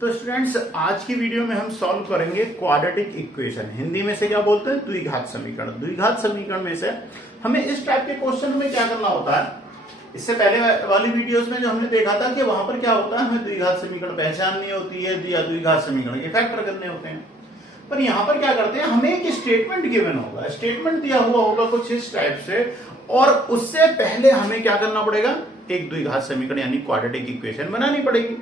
तो स्टूडेंट्स आज की वीडियो में हम सॉल्व करेंगे क्वाड्रेटिक इक्वेशन। हिंदी में से क्या बोलते हैं? द्विघात समीकरण। द्विघात समीकरण में से हमें इस टाइप के क्वेश्चन में क्या करना होता है, इससे पहले वाली वीडियोस में जो हमने देखा था कि वहां पर क्या होता है, हमें द्विघात समीकरण पहचाननी होती है या द्विघात समीकरण के फैक्टर करने होते हैं। पर यहां पर क्या करते हैं, हमें एक स्टेटमेंट गिवन होगा, स्टेटमेंट दिया हुआ होगा कुछ इस टाइप से, और उससे पहले हमें क्या करना पड़ेगा, एक द्विघात समीकरण यानी क्वाड्रेटिक इक्वेशन बनानी पड़ेगी।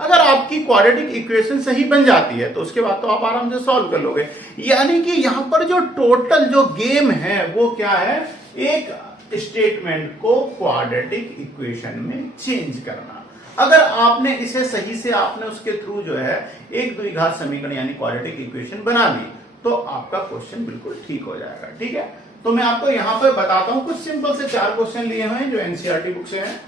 अगर आपकी क्वाड्रेटिक इक्वेशन सही बन जाती है तो उसके बाद तो आप आराम से सॉल्व कर लोगे। यानी कि यहां पर जो टोटल जो गेम है वो क्या है, एक स्टेटमेंट को क्वाड्रेटिक इक्वेशन में चेंज करना। अगर आपने इसे सही से आपने उसके थ्रू जो है एक द्विघात समीकरण यानी क्वाड्रेटिक इक्वेशन बना ली तो आपका क्वेश्चन बिल्कुल ठीक हो जाएगा। ठीक है, तो मैं आपको यहां पर बताता हूं, कुछ सिंपल से 4 क्वेश्चन लिए हुए हैं जो एनसीईआरटी बुक से हैं।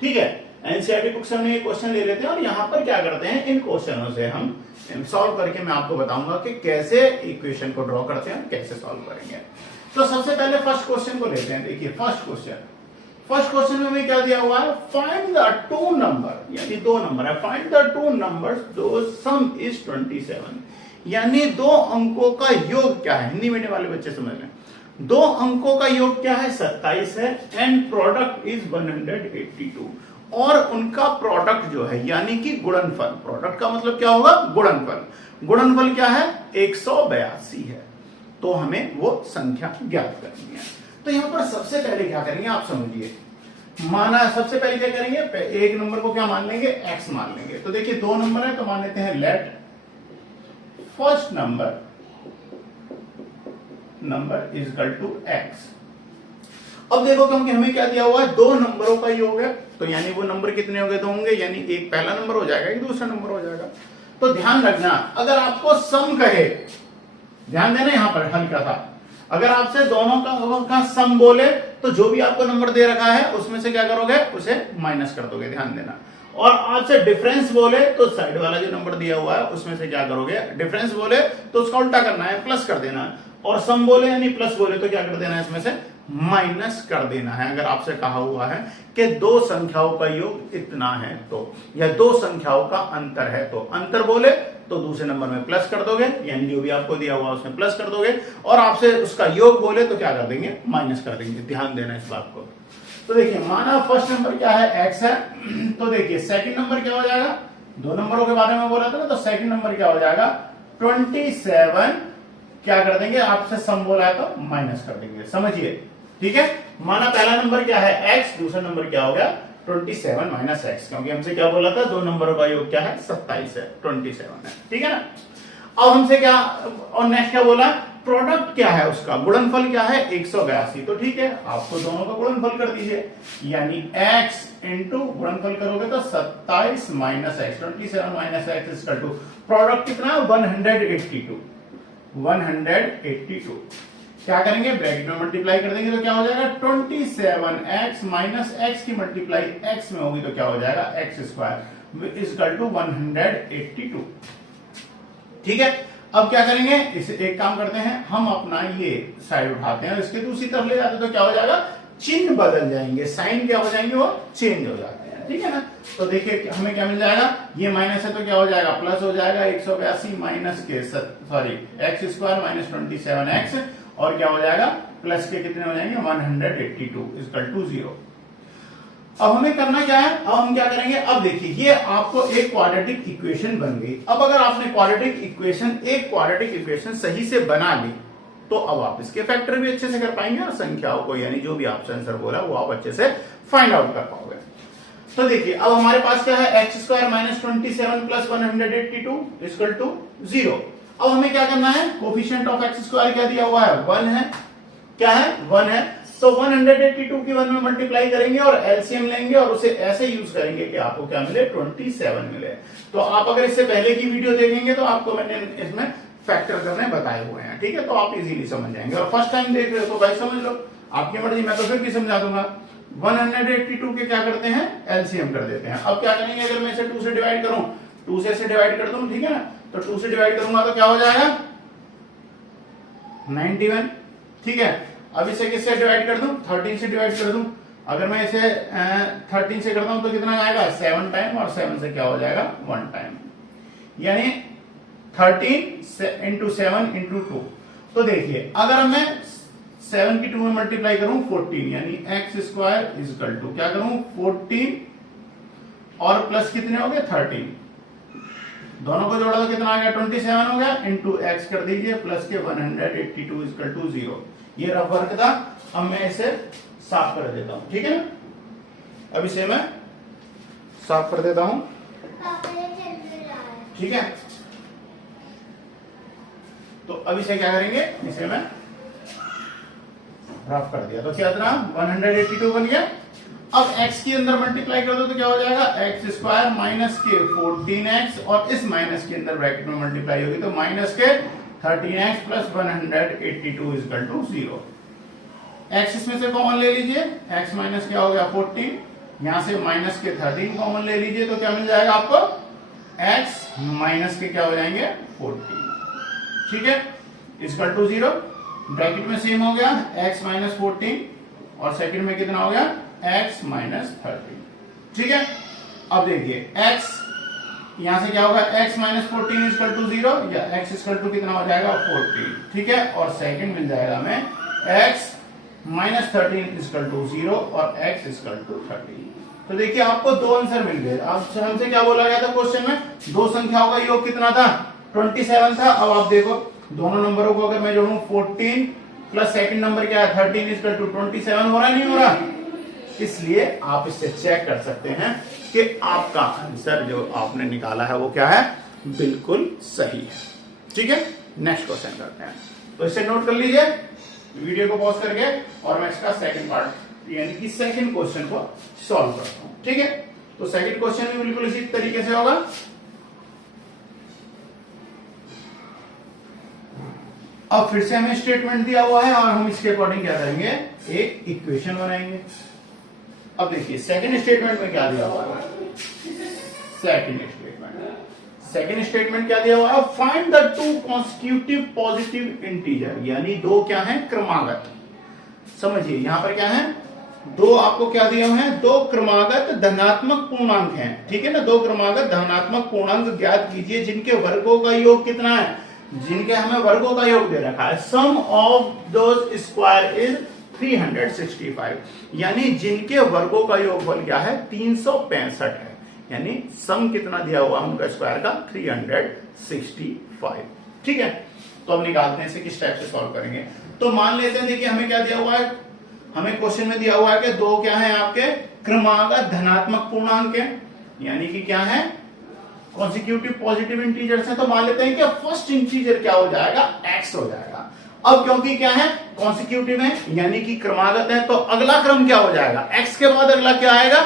ठीक है, एनसीईआरटी बुक से हमने ये क्वेश्चन ले लेते हैं और यहां पर क्या करते हैं, इन क्वेश्चनों से हम सॉल्व करके मैं आपको बताऊंगा कि कैसे इक्वेशन को ड्रॉ करते हैं, कैसे सॉल्व करेंगे। तो सबसे पहले फर्स्ट क्वेश्चन को लेते हैं। देखिए फर्स्ट क्वेश्चन में क्या दिया हुआ है, फाइंड द टू नंबर, यानी 2 नंबर है, फाइंड द टू नंबर्स दो सम इज 27, यानी 2 अंकों का योग क्या है। हिंदी मीडियम वाले बच्चे समझ लें, 2 अंकों का योग क्या है, 27 है, एंड प्रोडक्ट इज 182, और उनका प्रोडक्ट जो है यानी कि गुणनफल, प्रोडक्ट का मतलब क्या होगा, गुणनफल। गुणनफल क्या है, 182 है। तो हमें वो संख्या ज्ञात करनी है। तो यहां पर सबसे पहले क्या करेंगे आप समझिए, माना सबसे पहले क्या करेंगे, एक नंबर को क्या मान लेंगे, x मान लेंगे। तो देखिए 2 नंबर है तो मान लेते हैं let first number is equal to x। अब देखो क्योंकि हमें क्या दिया हुआ है, 2 नंबरों का योग है, तो यानी वो नंबर कितने हो गए, तो होंगे, यानी एक पहला नंबर हो जाएगा, एक दूसरा नंबर हो जाएगा। तो ध्यान रखना, अगर आपको सम कहे, ध्यान देना यहां पर हल्का सा, अगर आपसे दोनों का सम बोले तो जो भी आपको नंबर दे रखा है उसमें से क्या करोगे, उसे माइनस कर दोगे, ध्यान देना। और आपसे डिफरेंस बोले तो साइड वाला जो नंबर दिया हुआ है उसमें से क्या करोगे, डिफरेंस बोले तो उसका उल्टा करना है, प्लस कर देना है, और सम बोले यानी प्लस बोले तो क्या कर देना है, इसमें से माइनस कर देना है। अगर आपसे कहा हुआ है कि 2 संख्याओं का योग इतना है तो, या 2 संख्याओं का अंतर है तो, अंतर बोले तो दूसरे नंबर में प्लस कर दोगे, यानी जो भी आपको दिया हुआ उसमें प्लस कर दोगे, और आपसे उसका योग बोले तो क्या कर देंगे, माइनस कर देंगे। ध्यान देना इस बात को। तो देखिए माना फर्स्ट नंबर क्या है, x है, तो देखिए सेकंड नंबर क्या हो जाएगा, 2 नंबरों के बारे में बोला था ना, तो सेकंड नंबर क्या हो जाएगा, 27, क्या कर देंगे, आपसे सम बोला है तो माइनस कर देंगे, समझिए। ठीक है, माना पहला नंबर क्या है x, दूसरा नंबर क्या हो गया 27 माइनस x, क्योंकि हमसे क्या बोला था, 2 नंबरों का योग क्या है, 27 है, 27 है। ठीक है ना। अब हमसे क्या, और नेक्स्ट क्या बोला, प्रोडक्ट क्या है उसका, गुणनफल क्या है 182। तो ठीक है, आपको दोनों का गुणनफल कर दीजिए, यानी x इंटू गुणनफल करोगे तो 27 minus x, 27 minus x is equal to product कितना, 182। क्या करेंगे, ब्रैकेट में मल्टीप्लाई कर देंगे तो क्या हो जाएगा, 27x माइनस x की मल्टीप्लाई x में होगी तो क्या हो जाएगा, x square is equal to 182। ठीक है, अब क्या करेंगे, इसे एक काम करते हैं, हम अपना ये साइड उठाते हैं, इसके दूसरी तरफ ले जाते हैं तो क्या हो जाएगा, चिन्ह बदल जाएंगे, साइन क्या हो जाएंगे, वो चेंज हो जाते हैं। ठीक है ना। तो देखिए हमें क्या मिल जाएगा, ये माइनस है तो क्या हो जाएगा, प्लस हो जाएगा, 182 माइनस के एक्स स्क्वायर माइनस 27x, और क्या हो जाएगा, प्लस के कितने हो जाएंगे, 182 इक्वल टू 0। अब हमें करना क्या है, अब हम क्या करेंगे, अब देखिए ये आपको एक क्वाड्रेटिक इक्वेशन बन गई। अब अगर आपने एक क्वाड्रेटिक इक्वेशन सही से बना ली तो अब आप इसके फैक्टर भी अच्छे से कर पाएंगे और संख्याओं को, यानी जो भी आपसे आंसर बोला वो आप अच्छे से फाइंड आउट कर पाओगे। तो देखिए अब हमारे पास क्या है, x square minus 27 plus 182 equal to 0। अब हमें क्या करना है, कोफिशिएंट ऑफ एक्स स्क्वायर क्या दिया हुआ है, 1 है, क्या है, 1 है, तो 182 की 1 में मल्टीप्लाई करेंगे और एलसीएम लेंगे और उसे ऐसे यूज करेंगे कि आपको क्या मिले, 27 मिले। तो आप अगर इससे पहले की वीडियो देखेंगे तो आपको मैंने इसमें फैक्टर करने बताए हुए हैं। ठीक है, तो आप इजीली समझ जाएंगे, और फर्स्ट टाइम देख रहे हो तो भाई समझ लो, आपकी मर्जी, मैं तो फिर भी समझा दूंगा। 182 के क्या करते हैं, एलसीएम कर देते हैं। अब क्या करेंगे, अगर मैं इसे 2 से डिवाइड करूं, 2 से इसे डिवाइड कर दूं, ठीक है ना, तो 2 से डिवाइड करूंगा तो क्या हो जाएगा, 91। ठीक है, अब इसे किससे डिवाइड कर दूं, 13 से डिवाइड कर दूं। अगर मैं इसे 13 से करता हूं तो कितना आएगा, 7 टाइम, और 7 से क्या हो जाएगा, 1 टाइम। यानी 13 इंटू 7 इंटू 2। तो देखिए अगर मैं 7 की 2 में मल्टीप्लाई करूं 14, यानी एक्स स्क्वायर इजकल टू क्या करूं 14 और प्लस कितने हो गए 13, दोनों को जोड़ा तो कितना आ गया 27 हो गया, इंटू एक्स कर दीजिए प्लस के 182 इजकल टू 0। ये रफ वर्क था। अब मैं इसे साफ कर देता हूं, ठीक है ना। अब इसे मैं साफ कर देता हूं, ठीक है। तो अब इसे क्या करेंगे, इसे मैं रफ कर दिया तो क्या था 182 बन गया। अब x के अंदर मल्टीप्लाई कर दो तो क्या हो जाएगा एक्स स्क्वायर माइनस के 14x, और इस माइनस के अंदर ब्रैकेट में मल्टीप्लाई होगी तो माइनस के 13x plus 182 is equal to 0। x इसमें से कॉमन ले लीजिए, x माइनस क्या हो गया 14, यहां से माइनस के 13 कॉमन ले लीजिए तो क्या मिल जाएगा आपको x माइनस के क्या हो जाएंगे 14, ठीक है, इजकल टू 0। ब्रैकेट में सेम हो गया x माइनस 14 और सेकंड में कितना हो गया x माइनस 13, ठीक है। अब देखिए x यहां से क्या होगा x माइनस 14 इजकल टू 0, या x इजकल टू कितना हो जाएगा 14, ठीक है, और सेकंड मिल जाएगा हमें x माइनस 13 इजकल टू 0 और x इजकल टू 13। तो देखिए आपको दो आंसर मिल गए। अब हमसे क्या बोला गया था क्वेश्चन में, दो संख्याओं का योग कितना था 27 था। अब आप देखो दोनों नंबरों को अगर मैं जोड़ूं 14 प्लस सेकंड नंबर क्या है 13 इजकल टू 27 हो रहा है नहीं हो रहा। इसलिए आप इससे चेक कर सकते हैं कि आपका आंसर जो आपने निकाला है वो क्या है, बिल्कुल सही है, ठीक है। नेक्स्ट क्वेश्चन करते हैं। तो इसे नोट कर लीजिए वीडियो को पॉज करके, और मैं इसका सेकंड पार्ट यानी कि सेकंड क्वेश्चन को सॉल्व करता हूं, ठीक है। तो सेकंड क्वेश्चन भी बिल्कुल इसी तरीके से होगा। अब फिर से हमें स्टेटमेंट दिया हुआ है और हम इसके अकॉर्डिंग क्या करेंगे, एक इक्वेशन बनाएंगे। अब देखिए सेकंड स्टेटमेंट में क्या दिया हुआ है, सेकंड स्टेटमेंट क्या दिया हुआ है, find the two constitutive positive integer, यानी दो क्या है क्रमागत। समझिए यहां पर क्या है, दो आपको क्या दिए हुए हैं, दो क्रमागत धनात्मक पूर्णांक हैं, ठीक है ना। दो क्रमागत धनात्मक पूर्णांक ज्ञात कीजिए जिनके वर्गों का योग कितना है, जिनके हमें वर्गों का योग दे रखा है। सम ऑफ दोज स्क्वायर इज 365, यानी जिनके वर्गों का योगफल क्या है 365 है, यानी सम कितना दिया हुआ उनका स्क्वायर का 365, ठीक है। तो अब निकालते हैं इसे किस टाइप से सॉल्व करेंगे। तो मान लेते हैं देखिए हमें क्या दिया हुआ है, हमें क्वेश्चन में दिया हुआ है कि दो क्या है आपके क्रमागत धनात्मक पूर्णांक है, यानी कि क्या है कॉन्सिक्यूटिव पॉजिटिव इंटीजर्स है। तो मान लेते हैं कि फर्स्ट इंटीजर क्या हो जाएगा x हो जाएगा। अब क्योंकि क्या है कॉन्सिक्यूटिव है यानी कि क्रमागत है, तो अगला क्रम क्या हो जाएगा, x के बाद अगला क्या आएगा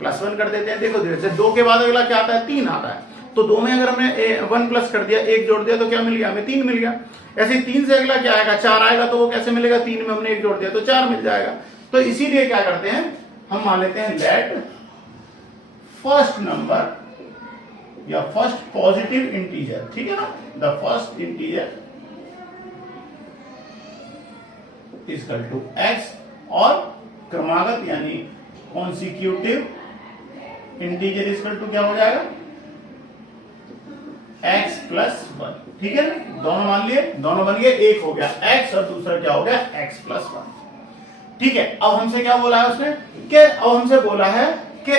+1 कर देते हैं। देखो धीरे से 2 के बाद अगला क्या आता है 3 आता है, तो 2 में अगर हमने 1 प्लस कर दिया 1 जोड़ दिया तो क्या मिल गया हमें 3 मिल गया। ऐसे 3 से अगला क्या आएगा 4 आएगा, तो वो कैसे मिलेगा 3 में हमने 1 जोड़ दिया तो 4 मिल जाएगा। तो इसीलिए क्या करते हैं हम मान लेते हैं लेट फर्स्ट नंबर या फर्स्ट पॉजिटिव इंटीजर, ठीक है ना, the first integer equal to x, और क्रमागत यानी कॉन्सिक्यूटिव इंटीजर इक्वल टू क्या हो जाएगा x प्लस 1, ठीक है ना। दोनों मान लिए, दोनों बन गए, एक हो गया x और दूसरा क्या हो गया x प्लस 1, ठीक है। अब हमसे क्या बोला है उसने कि अब हमसे बोला है कि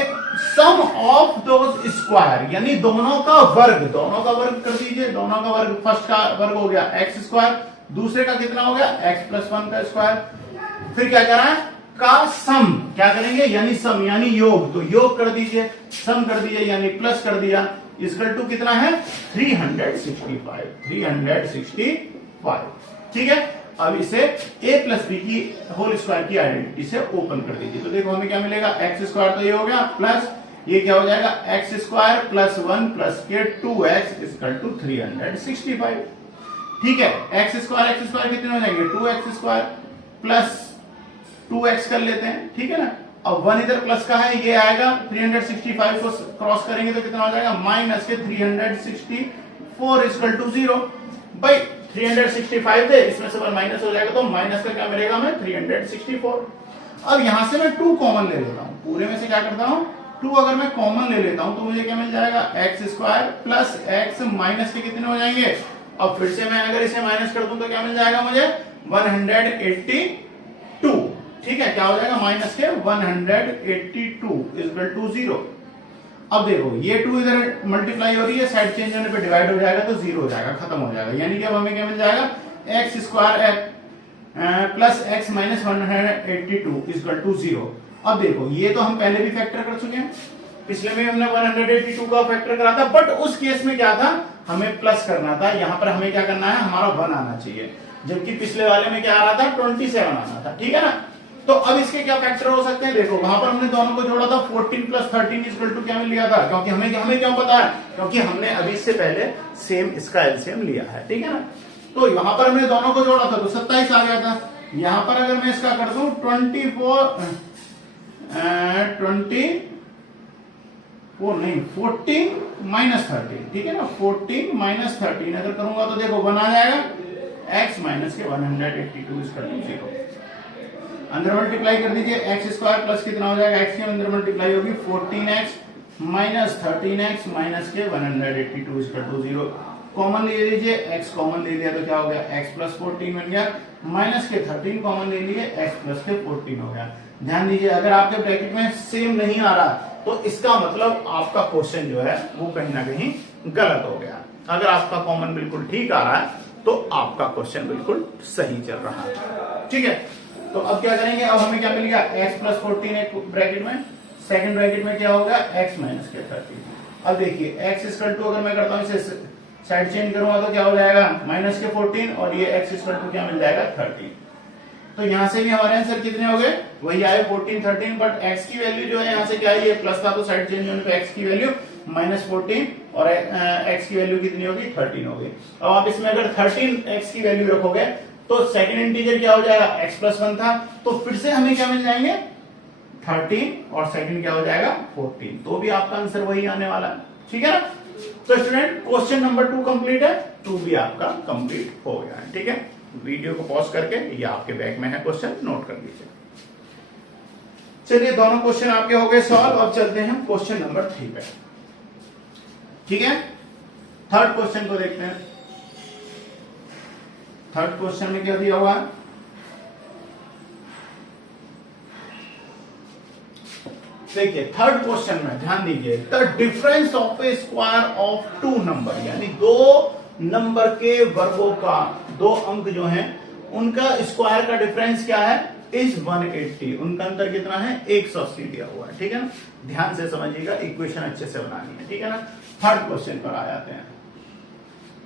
सम ऑफ दोज स्क्वायर, यानी दोनों का वर्ग कर दीजिए। दोनों का वर्ग, फर्स्ट का वर्ग हो गया एक्स स्क्वायर, दूसरे का कितना हो गया x प्लस 1 का स्क्वायर। फिर क्या करना है का सम क्या करेंगे, यानी सम यानी योग, तो योग कर दीजिए, सम कर दीजिए यानी प्लस कर दिया, इक्वल टू कितना है 365, ठीक है। अब इसे a प्लस बी की होल स्क्वायर की आइडेंटिटी से ओपन कर दीजिए। तो देखो हमें क्या मिलेगा एक्स स्क्वायर, तो ये हो गया प्लस ये क्या हो जाएगा एक्स स्क्वायर प्लस 1 प्लस के 2x इक्वल टू 365, ठीक है। एक्स स्क्वायर कितने हो जाएंगे 2x स्क्वायर प्लस 2x कर लेते हैं, ठीक है ना। अब 1 इधर प्लस का है, ये आएगा 365 को क्रॉस करेंगे तो कितना हो जाएगा माइनस के 364 इक्वल टू 0। भाई 365 थे, इसमें से 1 माइनस हो जाएगा तो माइनस का क्या मिलेगा हमें 364। अब यहां से मैं 2 कॉमन ले लेता हूं, पूरे में से क्या करता हूं 2 अगर मैं कॉमन ले लेता हूं तो मुझे क्या मिल जाएगा, x square plus x minus के कितने हो जाएंगे। अब फिर से मैं अगर इसे माइनस कर दूं तो क्या मिल जाएगा मुझे, 182। ठीक है, क्या हो जाएगा, माइनस के 182 इक्वल टू 0। अब देखो ये 2 इधर मल्टीप्लाई हो रही है, साइड चेंज होने पे डिवाइड हो जाएगा तो 0 हो जाएगा, खत्म हो जाएगा। यानी कि अब हमें क्या मिल जाएगा, x square plus x minus 182 equal to 0। अब देखो ये तो हम पहले भी फैक्टर कर चुके हैं, पिछले में हमने 182 का फैक्टर करा था, बट उस केस में क्या था, हमें प्लस करना था। यहाँ पर हमें क्या करना है, हमारा 1 आना चाहिए, जबकि पिछले वाले में क्या आ रहा था, 27 आना था। ठीक है ना। तो अब इसके क्या फैक्टर हो सकते हैं, देखो वहां पर हमने दोनों को जोड़ा था, 14 प्लस 13 इक्वल टू क्या मिल लिया था, क्योंकि हमें क्यों पता है, क्योंकि हमने अभी इससे पहले सेम इसका एलसीएम लिया है। ठीक है ना। तो वहां पर हमने दोनों को जोड़ा था तो 27 आ गया था। यहां पर अगर मैं इसका कर दूं 14 माइनस 13, ठीक है ना, 14 माइनस 13 अगर करूंगा तो देखो 1 आ जाएगा, x माइनस के 182 इक्वल टू 0। अंदर मल्टीप्लाई कर दीजिए, एक्स स्क्वायर प्लस कितना हो जाएगा, एक्स के अंदर मल्टीप्लाई होगी 14x माइनस 13x माइनस के 182 इक्वल टू 0। कॉमन ले लीजिए, x कॉमन ले लिया तो क्या हो गया, x प्लस 14 बन गया, माइनस के 13 कॉमन ले लिए, x प्लस के 14 हो गया। ध्यान दीजिए, अगर आपके ब्रैकेट में सेम नहीं आ रहा तो इसका मतलब आपका क्वेश्चन जो है वो कहीं ना कहीं गलत हो गया। अगर आपका कॉमन बिल्कुल ठीक आ रहा है तो आपका क्वेश्चन बिल्कुल सही चल रहा है। ठीक है, तो अब क्या करेंगे, अब हमें क्या मिल गया, x प्लस 14 एक ब्रैकेट में, सेकंड ब्रैकेट में क्या होगा, x माइनस के 13। अब देखिए x इक्वल टू अगर मैं करता हूं इसे साइड चेंज करूंगा तो क्या हो जाएगा, माइनस के 14 और ये x इक्वल टू क्या मिल जाएगा, 13। तो यहां से भी हमारे आंसर कितने हो गए, वही आए 14 13, बट x की वैल्यू जो है यहाँ से क्या है, ये प्लस था तो साइड चेंज होने पे x की वैल्यू माइनस 14 और x की वैल्यू कितनी होगी, 13 होगी। अब आप इसमें अगर 13x की वैल्यू रखोगे तो सेकंड इंटीजर क्या हो जाएगा, x प्लस 1 था, तो फिर से हमें क्या मिल जाएंगे 13 और सेकंड क्या हो जाएगा 14, तो भी आपका आंसर वही आने वाला है। ठीक है ना। तो स्टूडेंट क्वेश्चन नंबर 2 कंप्लीट है, 2 भी आपका कंप्लीट हो गया है। ठीक है, वीडियो को पॉज करके, ये आपके बैग में है क्वेश्चन, नोट कर लीजिए। चलिए दोनों क्वेश्चन आपके हो गए सॉल्व। अब चलते हैं क्वेश्चन नंबर 3 पे। ठीक है, थर्ड क्वेश्चन को देखते हैं। थर्ड क्वेश्चन में क्या दिया हुआ है, देखिए थर्ड क्वेश्चन में ध्यान दीजिए, the difference of A square of 2 number, यानी 2 नंबर के वर्गों का, 2 अंक जो हैं उनका स्क्वायर का डिफरेंस क्या है, इज 180। उनका अंतर कितना है, 180 दिया हुआ है। ठीक है ना, ध्यान से समझिएगा, इक्वेशन अच्छे से बनानी है। ठीक है ना। थर्ड क्वेश्चन पर आ जाते हैं।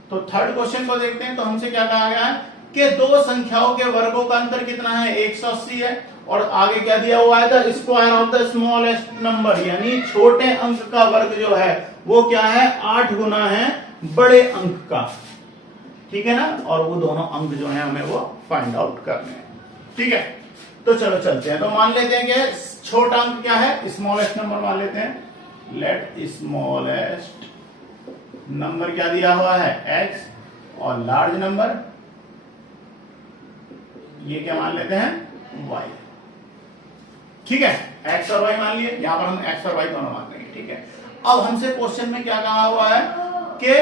तो थर्ड क्वेश्चन को देखते हैं, तो हमसे क्या कहा गया है कि 2 संख्याओं के वर्गों का अंतर कितना है, 180 है, और आगे क्या दिया हुआ है, the square of the smallest number, यानी छोटे अंक का वर्ग जो है वो क्या है, 8 गुना है बड़े अंक का। ठीक है ना, और वो दोनों अंक जो है हमें वो फाइंड आउट करने हैं। ठीक है, तो चलो चलते हैं। तो मान लेते हैं कि छोटा अंक क्या है, स्मॉलेस्ट नंबर मान लेते हैं। लेट स्मॉलेस्ट नंबर क्या दिया हुआ है, x, और लार्ज नंबर ये क्या मान लेते हैं, y। ठीक है, x और y मान लिए, यहां पर हम x और y दोनों मान लेंगे। ठीक है, अब हमसे क्वेश्चन में क्या कहा हुआ है कि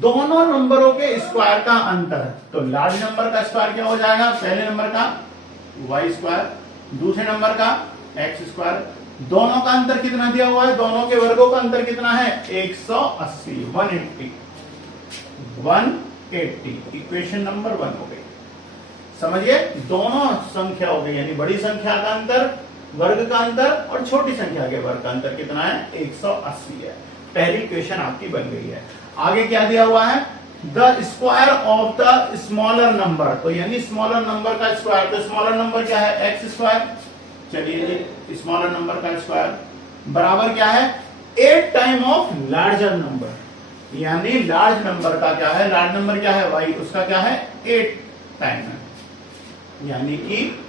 दोनों नंबरों के स्क्वायर का अंतर, तो लार्ज नंबर का स्क्वायर क्या हो जाएगा, पहले नंबर का y स्क्वायर, दूसरे नंबर का x स्क्वायर, दोनों का अंतर कितना दिया हुआ है, दोनों के वर्गों का अंतर कितना है, 180, 180। इक्वेशन नंबर 1 हो गई। समझिए, दोनों संख्या हो गई, यानी बड़ी संख्या का अंतर, वर्ग का अंतर, और छोटी संख्या के वर्ग का अंतर कितना है, 180 है। पहली इक्वेशन आपकी बन गई है। आगे क्या दिया हुआ है, the square of the smaller number, तो यानी स्मॉलर नंबर का स्क्वायर, तो स्मॉलर नंबर क्या है, एक्स स्क्वायर। चलिए जी, स्मॉलर नंबर का स्क्वायर बराबर क्या है, 8 टाइम ऑफ लार्जर नंबर, यानी लार्ज नंबर का क्या है, लार्ज नंबर क्या है, y, उसका क्या है, 8 टाइम है, यानी कि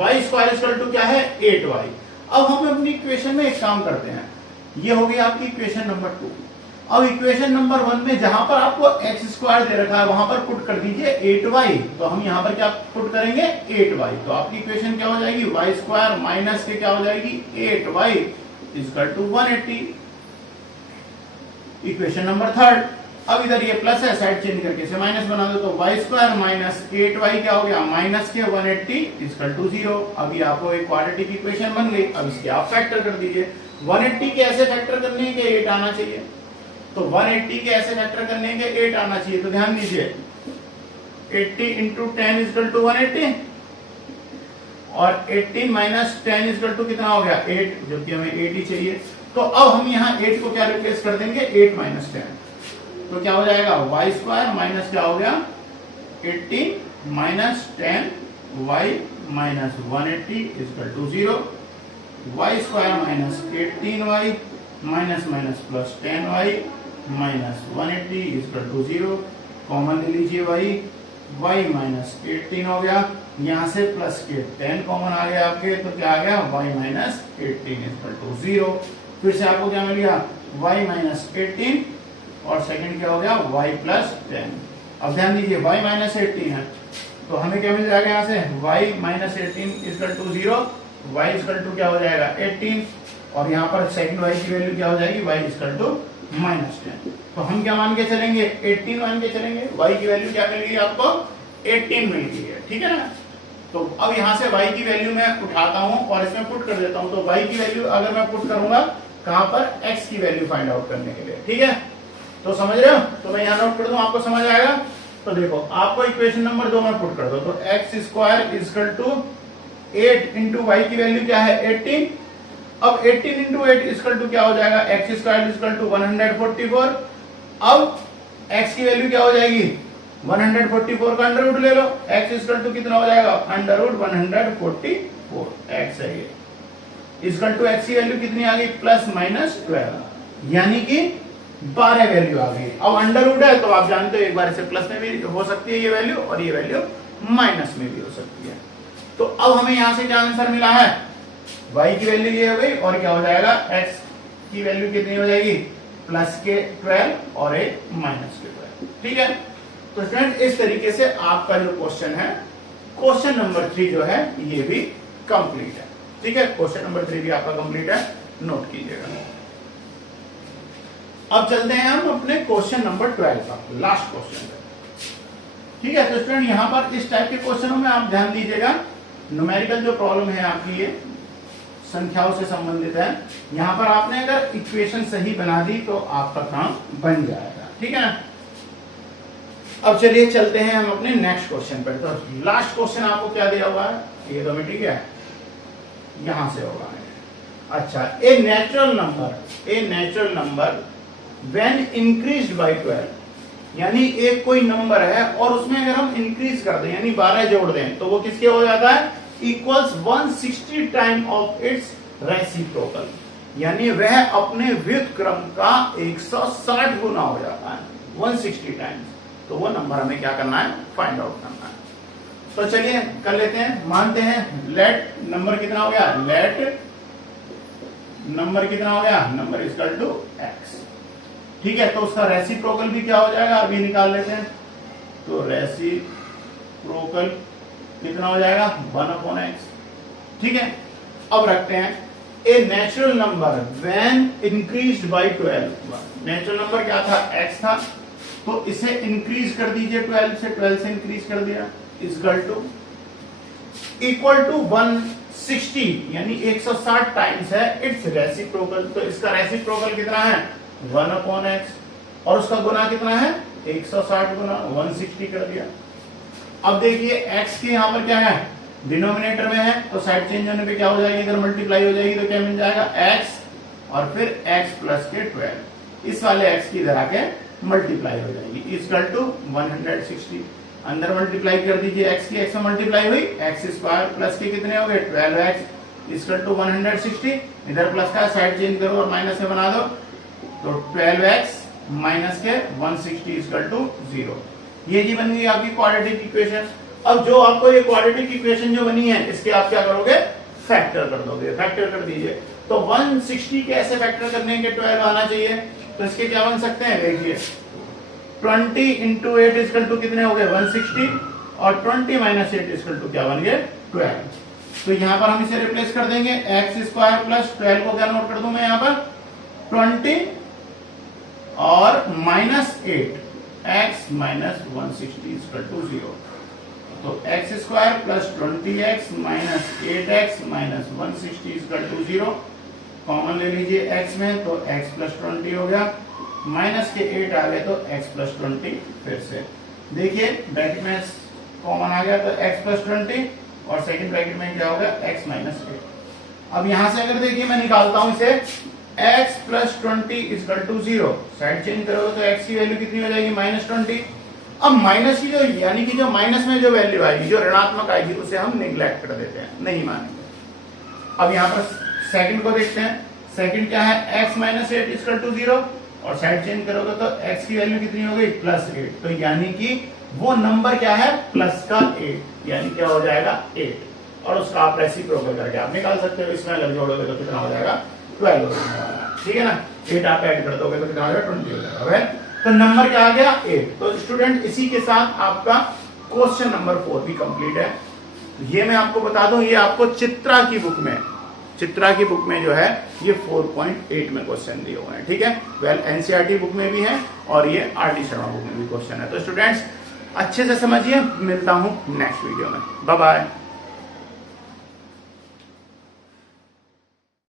y स्क्वायर इक्वल टू क्या है, 8y। अब हम अपनी इक्वेशन में एक काम करते हैं, ये हो गई आपकी इक्वेशन नंबर 2। अब इक्वेशन नंबर 1 में जहां पर आपको x स्क्वायर दे रखा है वहां पर पुट कर दीजिए 8y, तो हम यहां पर क्या पुट करेंगे, 8y, तो आपकी इक्वेशन क्या हो जाएगी, y स्क्वायर माइनस के क्या हो जाएगी, 8y equal to 180। Equation number third, अब इधर ये प्लस है, साइड चेंज करके इसे माइनस बना दो, तो वाई स्क्वायर माइनस 8y क्या हो गया, माइनस के 180 इक्वल टू 0। अभी आपको एक क्वाड्रेटिक इक्वेशन बन गई। अब इसके आप फैक्टर कर दीजिए। 180 के ऐसे फैक्टर करने के 8 आना चाहिए, तो 180 के ऐसे फैक्टर करने के 8 आना चाहिए। तो ध्यान दीजिए 80 इंटू 10 इक्वल टू 180 और 18 माइनस 10 इक्वल टू कितना हो गया 8, जो कि हमें 8 ही चाहिए। तो अब हम यहाँ 8 को क्या रिप्लेस कर देंगे 8 माइनस 10, तो क्या हो जाएगा वाई स्क्वायर माइनस क्या हो गया 18 minus 10 y minus 180 equal to 0। Y square minus 18y minus minus plus 10y minus 180 equal to 0। Common ले लीजिए y माइनस 18 हो गया, यहां से प्लस के 10 कॉमन आ गया आपके, तो क्या आ गया y माइनस 18 इक्वल टू 0। फिर से आपको क्या मिल गया y माइनस 18 और सेकंड क्या हो गया y प्लस 10। अब ध्यान दीजिए y माइनस 18 है, तो हमें क्या मिल जाएगा यहाँ से y minus 18 equal to 0, y equal to क्या हो जाएगा 18 और यहाँ पर सेकंड y की वैल्यू क्या हो जाएगी y इक्वल टू माइनस 10। तो हम क्या मान के चलेंगे 18 मान के चलेंगे, y की वैल्यू क्या मिल गई आपको 18 मिल गई है, ठीक है ना। तो अब यहाँ से y की वैल्यू मैं उठाता हूँ और इसमें पुट कर देता हूँ। तो y की वैल्यू अगर मैं पुट करूंगा कहां पर x की वैल्यू फाइंड आउट करने के लिए, ठीक है। तो समझ रहे हो, तो मैं यहाँ नोट कर दूं आपको समझ आएगा। तो देखो आपको इक्वेशन नंबर 2 में पुट कर दो, तो x square equal to 8 into y की वैल्यू क्या है 18। अब 18 इंटू 8 इक्वल टू क्या हो जाएगा एक्स स्क्वायर इक्वल टू 144। अब x की वैल्यू क्या हो जाएगी 144 का अंडर रूट ले लो, x इक्वल टू कितना हो जाएगा अंडर रूट 144 x है ये, इक्वल टू x की वैल्यू कितनी आ गई प्लस माइनस 12, यानी कि 12 वैल्यू आ गई। अब अंडर रूट है तो आप जानते हो एक बार इसे प्लस में भी हो सकती है ये वैल्यू और ये वैल्यू माइनस में भी हो सकती है। तो अब हमें यहां से क्या आंसर मिला है y की वैल्यू ये हो गई और क्या हो जाएगा x की वैल्यू कितनी हो जाएगी प्लस के 12 और एक माइनस के 12, ठीक है। तो फ्रेंड इस तरीके से आपका जो क्वेश्चन है क्वेश्चन नंबर 3 जो है ये भी कंप्लीट है, ठीक है। क्वेश्चन नंबर 3 भी आपका कंप्लीट है, नोट कीजिएगा। अब चलते हैं हम अपने क्वेश्चन नंबर 12 का लास्ट क्वेश्चन है, ठीक है। तो स्टूडेंट यहां पर इस टाइप के क्वेश्चनों में आप ध्यान दीजिएगा, न्यूमेरिकल जो प्रॉब्लम है आपकी ये संख्याओं से संबंधित है। यहां पर आपने अगर इक्वेशन सही बना दी तो आपका काम बन जाएगा, ठीक है ना। अब चलिए चलते हैं हम अपने नेक्स्ट क्वेश्चन पर। तो लास्ट क्वेश्चन आपको क्या दिया हुआ है ये तो ठीक है, यहां से होगा। अच्छा, a natural number when increased by 12, यानी एक कोई नंबर है और उसमें अगर हम इंक्रीज कर दें यानी 12 जोड़ दें तो वो किसके हो जाता है equals 160 time of its reciprocal, यानी वह अपने व्युत्क्रम का 160 गुना हो जाता है 160 टाइम्स। तो वो नंबर हमें क्या करना है फाइंड आउट करना है। तो चलिए कर लेते हैं, मानते हैं लेट नंबर कितना हो गया, लेट नंबर कितना हो गया, नंबर इक्वल टू x, ठीक है। तो उसका रेसिप्रोकल भी क्या हो जाएगा अभी निकाल लेते हैं। तो रेसिप्रोकल कितना हो जाएगा 1/x, ठीक है। अब रखते हैं a natural number when increased by 12, natural number क्या था x था, तो इसे इंक्रीज कर दीजिए 12 से इंक्रीज कर दिया इक्वल टू 160, यानी 160 टाइम्स है इट्स रेसिप्रोकल। तो इसका रेसिप्रोकल कितना है 1/x और उसका गुना कितना है 160 गुना 160 कर दिया। अब देखिए x के यहां पर क्या है डिनोमिनेटर में है, तो साइड चेंज होने पे क्या हो जाएगी, इधर मल्टीप्लाई हो जाएगी, तो क्या मिल जाएगा x और फिर x प्लस के 12, इस वाले x की इधर आके मल्टीप्लाई हो जाएगी इक्वल टू 160। अंदर मल्टीप्लाई कर दीजिए x की x से मल्टीप्लाई हुई, x स्क्वायर प्लस के कितने हो गए 12x इक्वल टू 160, इधर प्लस का साइड चेंज करो और माइनस में बना दो, तो 12x माइनस के 160 इक्वल टू 0। ये जी बन गई आपकी क्वाड्रेटिक इक्वेशन। अब जो आपको ये क्वाड्रेटिक इक्वेशन जो बनी है इसके आप क्या करोगे फैक्टर कर दोगे, फैक्टर कर दीजिए। तो 160 के ऐसे फैक्टर करने के 12 आना चाहिए, तो इसके क्या बन सकते हैं देखिए 20 इंटू 8 इक्वल टू कितने हो गए 160 और 20 माइनस 8 इक्वल टू क्या बन गए 12। तो यहां पर हम इसे रिप्लेस कर देंगे, एक्स स्क्वायर प्लस 12 को क्या नोट कर दूं मैं यहां पर 20 और minus 8 x minus 160 equal to 0। तो x square plus 20x minus 8x minus 160 equal to 0। Common ले लीजिए x में, तो x प्लस 20 हो गया, माइनस के 8 आ गए तो x प्लस 20। फिर से देखिए ब्रैकेट में कॉमन आ गया तो x प्लस 20 और सेकंड ब्रैकेट में क्या होगा x माइनस 8। अब यहां से अगर देखिए मैं निकालता हूं इसे x plus 20 equal to 0, side change करोगे तो x की वैल्यू कितनी हो जाएगी माइनस 20। अब माइनस की जो यानी कि जो माइनस में जो वैल्यू आएगी, जो ऋणात्मक आएगी, उसे हम निग्लेक्ट कर देते हैं, नहीं मानेंगे। अब यहां पर सेकंड को देखते हैं, सेकंड क्या है x माइनस 8 इक्वल टू 0 और साइड चेंज करोगे तो x की वैल्यू कितनी हो गई प्लस 8। तो यानी कि वो नंबर क्या है प्लस का 8, यानी क्या हो जाएगा 8, और उसका आप रेसिप्रोकल करके आप निकाल सकते हो। इसमें अगर जोड़ोगे तो कितना हो जाएगा 12 हो जाएगा, ठीक है ना। 8 आप ऐड कर दोगे तो कितना हो जाएगा 20 हो जाएगा। तो नंबर क्या आ गया 8। तो स्टूडेंट इसी के साथ आपका क्वेश्चन नंबर 4 भी कंप्लीट है। ये मैं आपको बता दूं, ये आपको चित्रा की बुक में जो है ये 4.8 में क्वेश्चन दिए हुए हैं, ठीक है। वेल एनसीईआरटी बुक में भी है और ये आरडी शर्मा बुक में भी क्वेश्चन है। तो स्टूडेंट्स अच्छे से समझिए, मिलता हूं नेक्स्ट वीडियो में, बाय बाय।